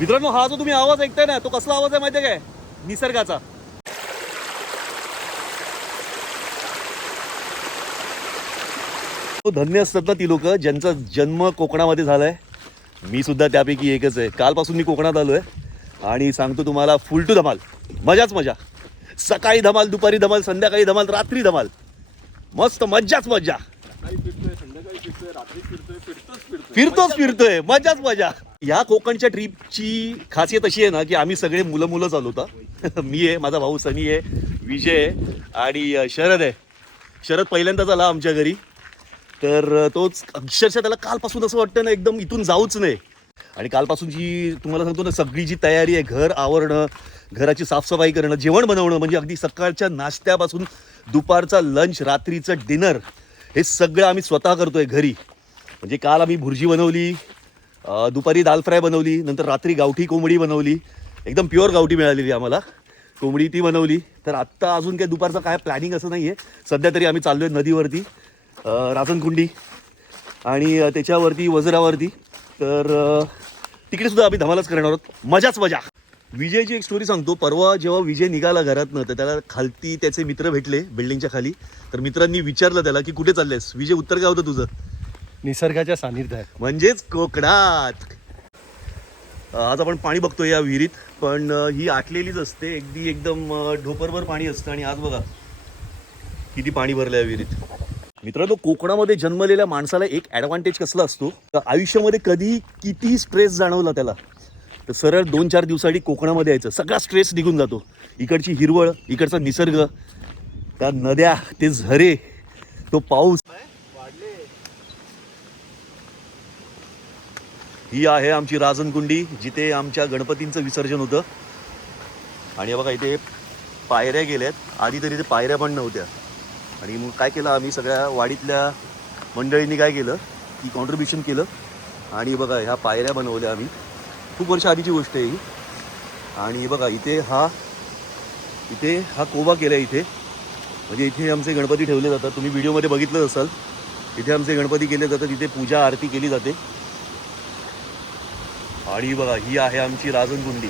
मित्रांनो हा जो तुम्ही आवाज ऐकताय ना तो कसला आवाज आहे माहितीये काय? निसर्गाचा. तो धन्य असतात ना ती लोक ज्यांचा जन्म कोकणामध्ये झालाय. मी सुद्धा त्यापैकी एकच आहे. कालपासून मी कोकणात आलोय. आणि सांगतो तुम्हाला फुल टू धमाल. मजाच मजा. सकाळी धमाल दुपारी धमाल संध्याकाळी धमाल रात्री धमाल. मस्त मज्जाच मज्जा. फिरतोच फिरतोय. मजाच मजा. या कोकणच्या ट्रिपची खासियत अशी आहे ना की आम्ही सगळे मुलं मुलं आलो होता. मी आहे माझा भाऊ सनी आहे विजय आहे आणि शरद आहे. शरद पहिल्यांदाच आला आमच्या घरी. तर तोच अक्षरशः त्याला कालपासून असं वाटतं ना एकदम इथून जाऊच नाही आणि कालपासून जी तुम्हाला सांगतो ना सगळी जी तयारी आहे घर आवरणं घराची साफसफाई करणं जेवण बनवणं म्हणजे अगदी सकाळच्या नाश्त्यापासून दुपारचा लंच रात्रीचं डिनर हे सगळं आम्ही स्वतः करतोय घरी. म्हणजे काल आम्ही भुर्जी बनवली दुपारी दाल फ्राय बनवली नंतर रात्री गावठी कोंबडी बनवली. एकदम प्युअर गावठी मिळालेली आम्हाला. कोंबडी ती बनवली. तर आत्ता अजून काय दुपारचं काय प्लॅनिंग असं नाही आहे सध्या तरी आम्ही चाललो आहे नदीवरती राजनकुंडी आणि त्याच्यावरती वजरावरती. तर अ, तिकडे सुद्धा आम्ही धमालाच करणार आहोत. मजाच मजा. विजयची एक स्टोरी सांगतो. परवा जेव्हा विजय निघाला घरातनं तर त्याला खालती त्याचे मित्र भेटले बिल्डिंगच्या खाली. तर मित्रांनी विचारलं त्याला की कुठे चाललेस? विजय उत्तर काय होतं तुझं? निसर्गाच्या सानिध्यात म्हणजेच कोकणात. आज आपण पाणी बघतोय या विहिरीत पण ही आटलेलीच असते. अगदी एकदम ढोपरभर पाणी असतं आणि आज बघा किती पाणी भरलं या विहिरीत. मित्रांनो कोकणामध्ये जन्मलेल्या माणसाला एक ॲडव्हान्टेज कसला असतो? तर आयुष्यामध्ये कधी कितीही स्ट्रेस जाणवला त्याला तर सरळ दोन चार दिवसासाठी कोकणामध्ये यायचं. सगळा स्ट्रेस निघून जातो. इकडची हिरवळ इकडचा निसर्ग त्या नद्या ते झरे तो पाऊस. ही आहे आमची राजनकुंडी जिथे आमच्या गणपतींचं विसर्जन होतं. आणि बघा इथे पायऱ्या गेल्यात. आधी तरी ते पायऱ्या पण नव्हत्या. आणि मग काय केलं आम्ही सगळ्या वाडीतल्या मंडळींनी काय केलं की कॉन्ट्रीब्युशन केलं. आणि बघा ह्या पायऱ्या बनवल्या आम्ही. खूप वर्ष आधीची गोष्ट आहे ही. आणि बघा इथे हा इथे हा कोबा केला इथे. म्हणजे इथे आमचे गणपती ठेवले जातात. तुम्ही व्हिडिओमध्ये बघितलं असाल. इथे आमचे गणपती केले जातात. इथे पूजा आरती केली जाते. आणि बघा ही आहे आमची राजनगुंडी.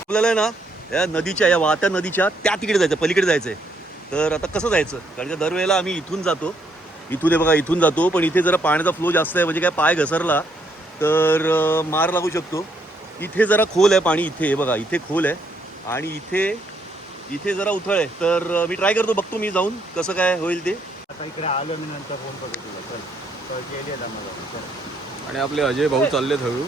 आपल्याला आहे ना या नदीच्या या वाहत्या नदीच्या त्या तिकडे जायचं पलीकडे जायचंय. तर आता कसं जायचं? कारण का दरवेळेला आम्ही इथून जातो. इथून हे बघा इथून जातो पण इथे जरा पाण्याचा फ्लो जास्त आहे म्हणजे काय पाय घसरला तर मार लागू शकतो. इथे जरा खोल आहे पाणी इथे हे बघा इथे खोल आहे. आणि इथे इथे जरा उथळ आहे. तर मी ट्राय करतो बघतो मी जाऊन कसं काय होईल ते. आता इकडे आलो मी नंतर फोन करतो तुला. चल. चल मला चल. आणि आपले अजय भाऊ चालले हळू.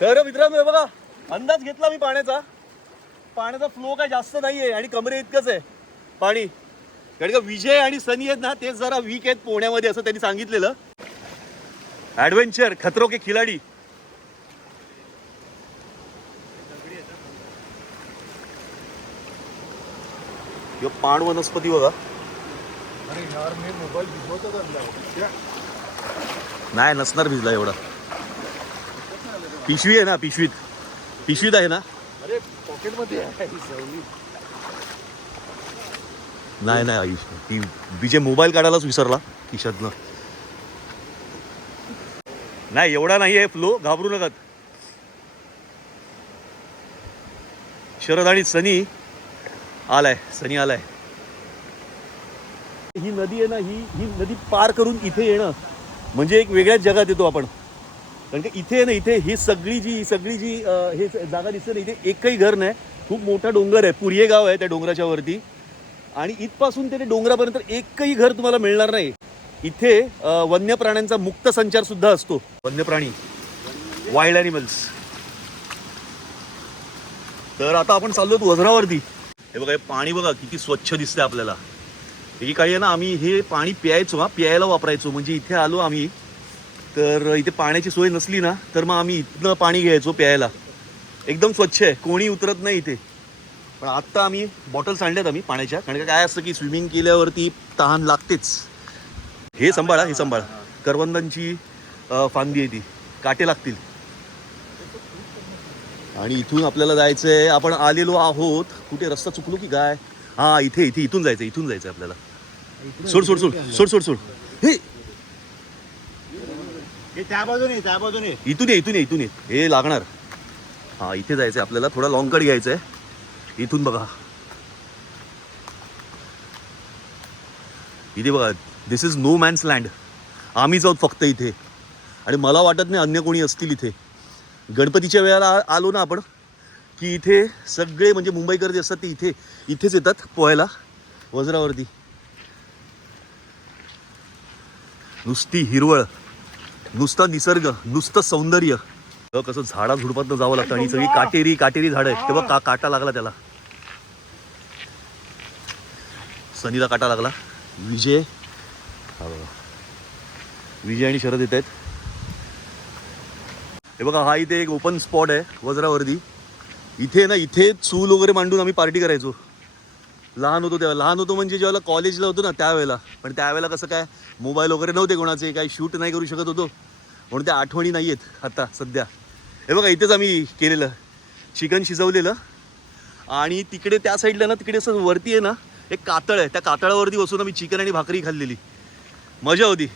तर मित्रांनो बघा अंदाज घेतला मी पाण्याचा. पाण्याचा फ्लो काय जास्त नाहीये आणि कमरे इतकंच आहे. पाणी. कारण का विजय आणि सनी आहेत ना ते जरा वीक आहेत पोहण्यामध्ये असं त्यांनी सांगितलेलं. ऍडव्हेंचर खतरो के खिलाडी. ह्यो पाण वनस्पती बघा. अरे यार मी मोबाईल भिजवतो नाही नसणार भिजला एवढा. पिशवी आहे ना पिशवीत. पिशवीत आहे ना? अरे पॉकेटमध्ये नाही नाही आयुष ती विजय मोबाईल काढायलाच विसरला खिशातनं. नाही एवढा नाही आहे फ्लो. घाबरू नका. शरद आणि सनी आलाय सनी आलाय. ही नदी आहे ना ही ही नदी पार करून इथे येणं म्हणजे एक वेगळ्याच जगात येतो आपण. कारण की इथे आहे ना इथे ही सगळी जी सगळी जी हे जागा दिसते ना इथे एकही घर नाही. खूप मोठा डोंगर आहे पुरिये गाव आहे त्या डोंगराच्या वरती. आणि इथपासून ते डोंगरापर्यंत एकही घर तुम्हाला मिळणार नाही. इथे वन्य प्राण्यांचा मुक्त संचार सुद्धा असतो. वन्य प्राणी वाईल्ड अॅनिमल्स तर आता आपण चाललो वजरावरती. हे बघा हे पाणी बघा किती स्वच्छ दिसतं आपल्याला. एकेकाळी आहे ना आम्ही हे पाणी प्यायचो हा प्यायला वापरायचो. म्हणजे इथे आलो आम्ही तर इथे पाण्याची सोय नसली ना तर मग आम्ही इथनं पाणी घ्यायचो प्यायला. एकदम स्वच्छ आहे कोणी उतरत नाही इथे. पण आत्ता आम्ही बॉटल्स आणल्यात आम्ही पाण्याच्या कारण का काय असतं की स्विमिंग केल्यावरती तहान लागतेच. हे सांभाळा हे सांभाळा. करवंदांची फांदी आहे ती. काटे लागतील. आणि इथून आपल्याला जायचं आहे आपण आलेलो आहोत कुठे रस्ता चुकलो की काय? हा इथे इथे इथून जायचं इथून जायचं आपल्याला. सोड सोड सोड सोड सोड सोड. हे! त्या बाजूने त्या बाजूने. इथून ये इथून ये इथून ये. हे लागणार. हा इथे जायचं आहे आपल्याला. थोडा लॉंग कट घ्यायचा आहे इथून बघा. इथे बघा this is no man's land आम्हीच आहोत फक्त इथे. आणि मला वाटत नाही अन्य कोणी असतील इथे. गणपतीच्या वेळेला आलो ना आपण? की इथे सगळे म्हणजे मुंबईकर जे असतात ते इथे इथेच येतात पोहायला वज्रावरती नुसती हिरवळ नुसता निसर्ग नुसतं सौंदर्य. कसं झाडा झुडपात जावं लागतं आणि सगळी काटेरी काटेरी झाडं आहेत. तेव्हा का काटा लागला त्याला? सनीला काटा लागला. विजय. हा बघा. विजय आणि शरद येत आहेत. हे बघा हा इथे एक ओपन स्पॉट आहे वज्रावरती इथे ना इथे चूल वगैरे मांडून आम्ही पार्टी करायचो. लहान होतो तेव्हा. लहान होतो म्हणजे जेव्हा कॉलेजला होतो ना त्यावेळेला. पण त्यावेळेला कसं काय मोबाईल वगैरे नव्हते कोणाचे काही शूट नाही करू शकत होतो. म्हणून त्या आठवणी नाही आहेत आत्ता सध्या. हे बघा इथेच आम्ही केलेलं. चिकन शिजवलेलं. आणि तिकडे त्या साईडला ना तिकडे असं वरती आहे ना एक कातळ आहे. त्या कातळावरती बसून आम्ही चिकन आणि भाकरी खाल्लेली. मजा होती.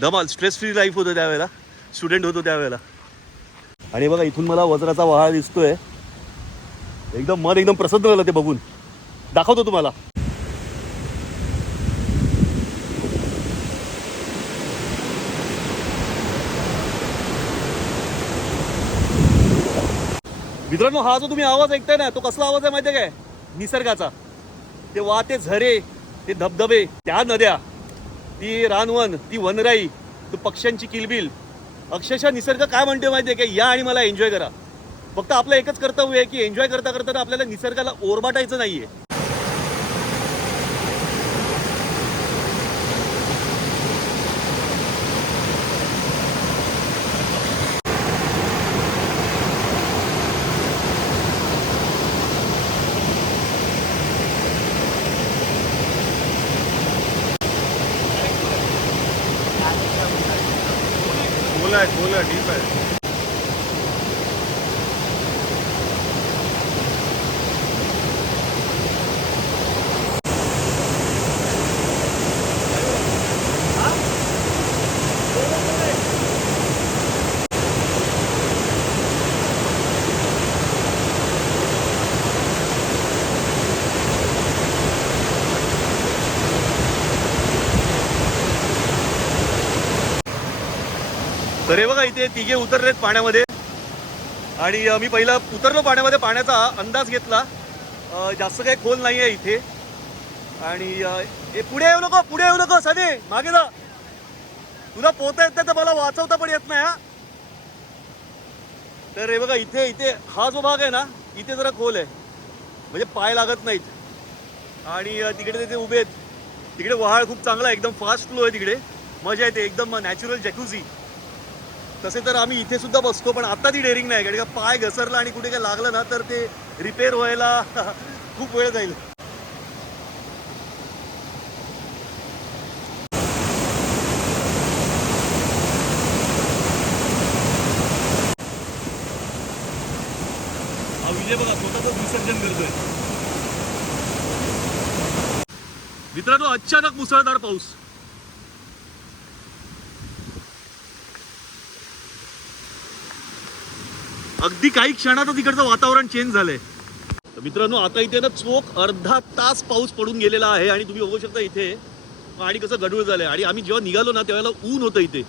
धमाल स्ट्रेस फ्री लाईफ होतं त्यावेळेला. स्टुडंट होतो त्यावेळेला. आणि बघा इथून मला वज्राचा वहाळ दिसतोय. एकदम मन एकदम प्रसन्न झालं ते बघून. दाखवतो तुम्हाला. मित्रांनो हा जो तुम्ही आवाज ऐकताय ना तो कसला आवाज आहे माहितीये काय? निसर्गाचा. ते वाहते झरे ते धबधबे त्या नद्या ती रानवन ती वनराई तो पक्ष्यांची किलबिल. अक्षरशः निसर्ग काय म्हणते माहितीये का या आणि मला एन्जॉय करा. फक्त आपलं एकच कर्तव्य आहे की एन्जॉय करता करता आपल्याला निसर्गाला ओरबाटायचं नाहीये. बोला आहे ठीक आहे. तर हे बघा इथे तिघे उतरलेत पाण्यामध्ये. आणि मी पहिला उतरलो पाण्यामध्ये पाण्याचा अंदाज घेतला. जास्त काही खोल नाही आहे इथे. आणि हे पुढे येऊ नको पुढे येऊ नको सने मागे जा. तुला पोहता येत नाही तर मला वाचवता पण येत नाही हा. तर हे बघा इथे इथे हा जो भाग आहे ना इथे जरा खोल आहे. म्हणजे पाय लागत नाहीत. आणि तिकडे तिथे उभे आहेत. तिकडे वहाळ खूप चांगला आहे एकदम फास्ट फ्लो आहे तिकडे. मजा येते एकदम नॅचरल जॅक्युझी तसे तर आम्ही इथे सुद्धा बसतो पण आता ती डेअरिंग नाही कारण का पाय घसरला आणि कुठे काय लागलं ना तर ते रिपेअर व्हायला खूप वेळ जाईल. बघा स्वतःच विसर्जन करतोय. मित्रांनो अचानक मुसळधार पाऊस. अगदी काही क्षणातच इकडचं वातावरण चेंज झालंय. तर मित्रांनो आता इथे ना चोख अर्धा तास पाऊस पडून गेलेला आहे आणि तुम्ही बघू शकता इथे आणि कसं गडूळ झालंय. आणि आम्ही जेव्हा निघालो ना त्यावेळेला ऊन होतं इथे.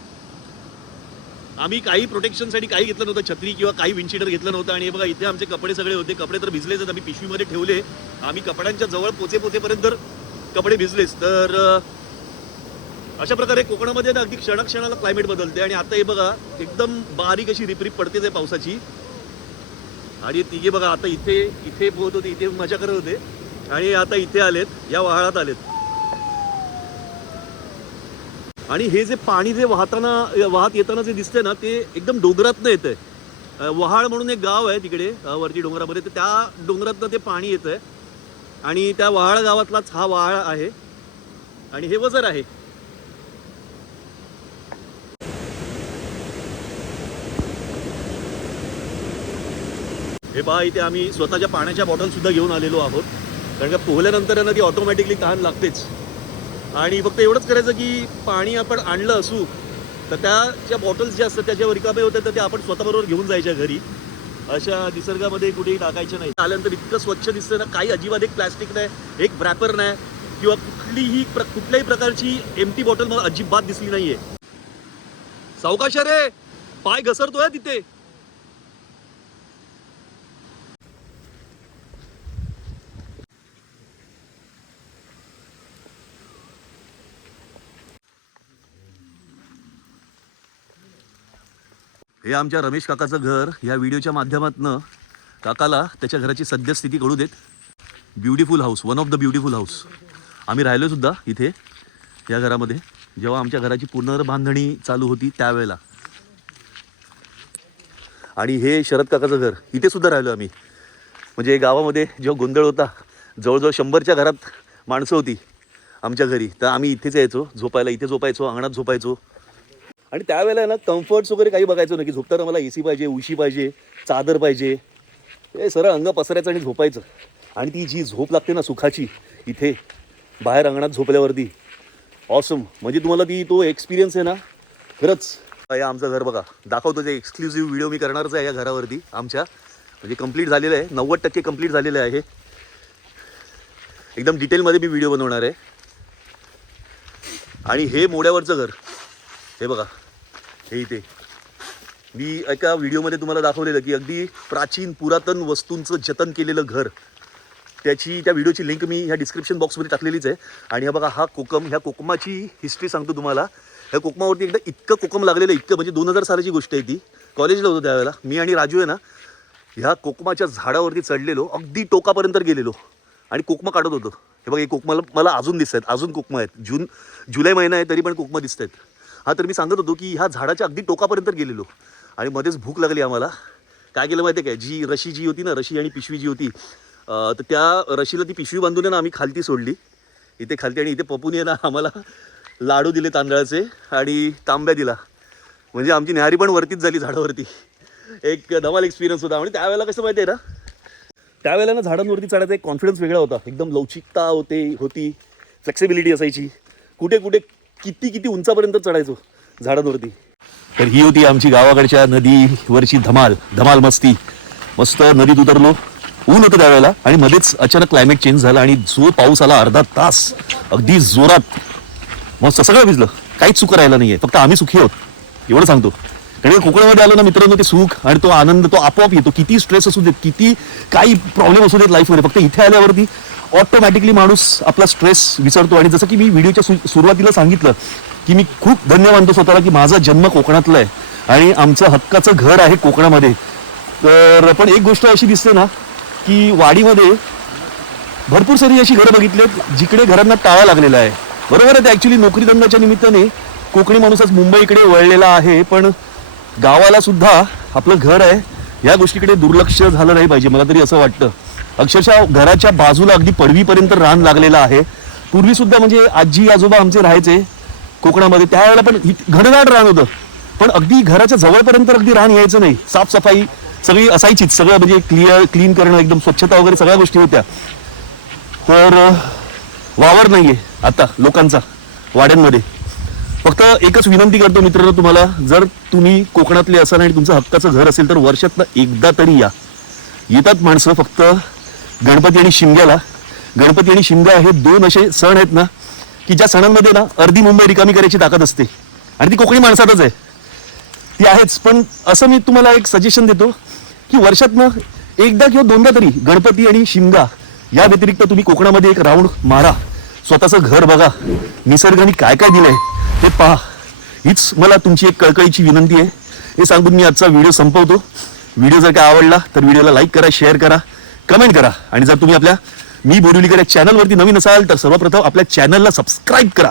आम्ही काही प्रोटेक्शनसाठी काही घेतलं नव्हतं छत्री किंवा काही विंडशीटर घेतलं नव्हतं. आणि हे बघा इथे आमचे कपडे सगळे होते. कपडे तर भिजलेच आम्ही पिशवीमध्ये ठेवले. आम्ही कपड्यांच्या जवळ पोचे पोचेपर्यंत तर कपडे भिजलेच. तर अशा प्रकारे कोकणामध्ये ना अगदी क्षणाक्षणाला क्लायमेट बदलते. आणि आता हे बघा एकदम बारीक अशी रिपरिप पडतेच आहे पावसाची. आणि तिघे बघा आता इथे इथे पोहत होते इथे मजा करत होते. आणि आता इथे आलेत या वहाळात आलेत. आणि हे जे पाणी जे वाहताना वाहत येताना जे दिसतंय ना ते एकदम डोंगरातनं येतंय. आहे वहाळ म्हणून एक गाव आहे तिकडे वरती डोंगरामध्ये. तर त्या डोंगरातनं ते पाणी येतंय. आणि त्या वहाळ गावातलाच हा वहाळ आहे. आणि हे वजर आहे. हे पहा इथे आम्ही स्वतःच्या पाण्याच्या बॉटल सुद्धा घेऊन आलेलो आहोत. कारण का पोहल्यानंतर यांना ती ऑटोमॅटिकली तहान लागतेच. आणि फक्त एवढंच करायचं की पाणी आपण आणलं असू तर त्या ज्या बॉटल्स ज्या असतात त्याच्यावर रिकामे होते तर ते आपण स्वतःबरोबर घेऊन जायच्या घरी. अशा निसर्गामध्ये कुठेही टाकायचं नाही. आल्यानंतर इतकं स्वच्छ दिसतं ना काही अजिबात एक प्लॅस्टिक नाही एक व्रॅपर नाही किंवा कुठलीही प्र कुठल्याही प्रकारची एमटी बॉटल मला अजिबात दिसली नाहीये. सावकाश रे पाय घसरतोय तिथे. हे आमच्या रमेश काकाचं घर या व्हिडिओच्या माध्यमातनं काकाला त्याच्या घराची सद्यस्थिती कळू देत. Beautiful house one of the beautiful house आम्ही राहिलो सुद्धा इथे या घरामध्ये. जेव्हा आमच्या घराची पुनर्बांधणी चालू होती त्यावेळेला. आणि हे शरद काकाचं घर इथे सुद्धा राहिलो आम्ही. म्हणजे गावामध्ये जेव्हा गोंधळ होता जवळजवळ शंभरच्या घरात माणसं होती आमच्या घरी. तर आम्ही इथेच यायचो झोपायला इथे झोपायचो अंगणात झोपायचो. आणि त्यावेळेला ना कम्फर्ट्स वगैरे काही बघायचं नाही की झोपताना मला ए सी पाहिजे उशी पाहिजे चादर पाहिजे. हे सरळ अंग पसरायचं आणि झोपायचं. आणि ती जी झोप लागते ना सुखाची इथे बाहेर अंगणात झोपल्यावरती. ऑसम म्हणजे तुम्हाला ती तो एक्सपिरियन्स आहे ना खरंच. या आमचं घर बघा. दाखवतो जे एक्सक्लुझिव्ह व्हिडिओ मी करणारच आहे या घरावरती आमच्या. म्हणजे कंप्लीट झालेलं आहे. नव्वद टक्के कंप्लीट झालेलं आहे. एकदम डिटेलमध्ये मी व्हिडिओ बनवणार आहे. आणि हे मोड्यावरचं घर. हे बघा. हे इथे. मी एका व्हिडिओमध्ये तुम्हाला दाखवलेलं की अगदी प्राचीन पुरातन वस्तूंचं जतन केलेलं घर. त्याची त्या व्हिडिओची लिंक मी ह्या डिस्क्रिप्शन बॉक्समध्ये टाकलेलीच आहे. आणि हा बघा हा कोकम ह्या कोकमाची हिस्ट्री सांगतो तुम्हाला. ह्या कोकमावरती एकदा इतकं कोकम लागलेलं इतकं म्हणजे दोन हजार सालाची गोष्ट आहे ती. कॉलेजला होतो त्यावेळेला. मी आणि राजू आहे ना ह्या कोकमाच्या झाडावरती चढलेलो अगदी टोकापर्यंत गेलेलो. आणि कोकमा काढत होतो. हे बघा हे कोकमाला मला अजून दिसत आहेत अजून कोकमा आहेत. जून जुलै महिना आहे तरी पण कोकमा दिसत आहेत हा तर मी सांगत होतो की ह्या झाडाच्या अगदी टोकापर्यंत गेलेलो. आणि मध्येच भूक लागली आम्हाला. काय केलं माहिती आहे काय? जी रशी जी होती ना रशी आणि पिशवी जी होती तर त्या रशीला ती पिशवी बांधून ना आम्ही खालती सोडली. इथे खालती आणि इथे पपून ना आम्हाला लाडू दिले तांदळाचे आणि तांब्या दिला. म्हणजे आमची न्याहारी पण वरतीच झाली झाडावरती. एक धमाल एक्सपिरियन्स होता. आणि त्यावेळेला कसं माहिती आहे ना त्यावेळेला ना झाडांवरती चढायचा एक कॉन्फिडन्स वेगळा होता. एकदम लवचिकता होते होती फ्लेक्सिबिलिटी असायची. कुठे कुठे किती किती उंचापर्यंत चढायचो झाडांवरती. तर ही होती आमची गावाकडच्या नदीवरची धमाल धमाल मस्ती. मस्त नदीत उतरलो. ऊन होतं त्यावेळेला आणि मध्येच अचानक क्लायमेट चेंज झाला आणि जो पाऊस आला अर्धा तास अगदी जोरात. मस्त सगळं भिजलं. काहीच सुख राहिलं नाहीये. फक्त आम्ही सुखी आहोत. एवढं सांगतो. कारण कोकणामध्ये आलो ना मित्रांनो ते सुख आणि तो आनंद तो आपोआप येतो. किती स्ट्रेस असू देत किती काही प्रॉब्लेम असू देत लाईफमध्ये फक्त इथे आल्यावरती ऑटोमॅटिकली माणूस आपला स्ट्रेस विसरतो. आणि जसं की मी व्हिडिओच्या सु- सुरुवातीला सांगितलं की मी खूप धन्य मानतो स्वतःला की माझा जन्म कोकणातला आहे. आणि आमचं हक्काचं घर आहे कोकणामध्ये. तर पण एक गोष्ट अशी दिसते ना की वाडीमध्ये भरपूर सारी अशी घरं बघितली आहेत जिकडे घरांना टाळा लागलेला आहे. बरोबर आहे ते ऍक्च्युली नोकरी निमित्ताने कोकणी माणूस आज मुंबईकडे वळलेला आहे पण गावाला सुद्धा आपलं घर आहे. या गोष्टीकडे दुर्लक्ष झालं नाही पाहिजे मला तरी असं वाटतं. अक्षरशः घराच्या बाजूला अगदी पडवीपर्यंत रान लागलेलं आहे. पूर्वी सुद्धा म्हणजे आजी आजोबा आमचे राहायचे कोकणामध्ये. त्यावेळेला पण घनदाट रान होतं. पण अगदी घराच्या जवळपर्यंत अगदी रान यायचं नाही. साफसफाई सगळी असायचीच. सगळं म्हणजे क्लिअर क्लीन करणं एकदम स्वच्छता वगैरे सगळ्या गोष्टी होत्या. तर वावर वावर नाहीये आता लोकांचा वाड्यांमध्ये. फक्त एकच विनंती करतो मित्रांनो तुम्हाला जर तुम्ही कोकणातले असाल आणि तुमचं हक्काचं घर असेल तर वर्षातनं एकदा तरी या. येतात माणसं फक्त गणपती आणि शिमग्याला. गणपती आणि शिमगा हे दोन असे सण आहेत ना की ज्या सणांमध्ये ना अर्धी मुंबई रिकामी करायची ताकद असते. आणि ती कोकणी माणसातच आहे. ती आहेच. पण असं मी तुम्हाला एक सजेशन देतो की वर्षात ना एकदा किंवा दोनदा तरी गणपती आणि शिमगा या व्यतिरिक्त तुम्ही कोकणामध्ये एक राऊंड मारा. स्वतःचं घर बघा. निसर्गाने काय काय दिलंय ते पहा. हीच मला तुमची एक कळकळीची विनंती आहे. हे सांगून मी आजचा व्हिडिओ संपवतो. व्हिडिओ जर काय आवडला तर व्हिडिओला लाईक करा शेअर करा. कमेंट करा. आणि जर तुम्ही आपल्या मी बोरिवलीकडे चॅनलवरती नवीन असाल तर सर्वप्रथम आपल्या चॅनलला सबस्क्राईब करा.